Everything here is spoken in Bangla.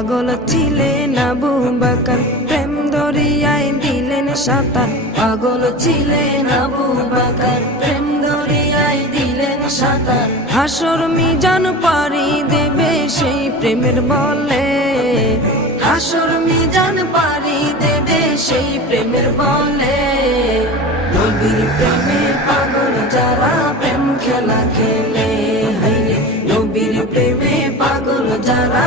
পাগল ছিলেন আবু বকর, প্রেম দরিয়ায় দিলেন সাঁতার। পাগল ছিলেন আবু বকর, প্রেম দরিয়ায় দিলেন সাঁতার। হাসর মিজান পারি দেবে সেই প্রেমের বলে, হাসর মিজান পারি দেবে সেই প্রেমের বলে। নবীর প্রেমে পাগল যারা প্রেম খেলা খেলে, হাইরে নবীর প্রেমে পাগল যারা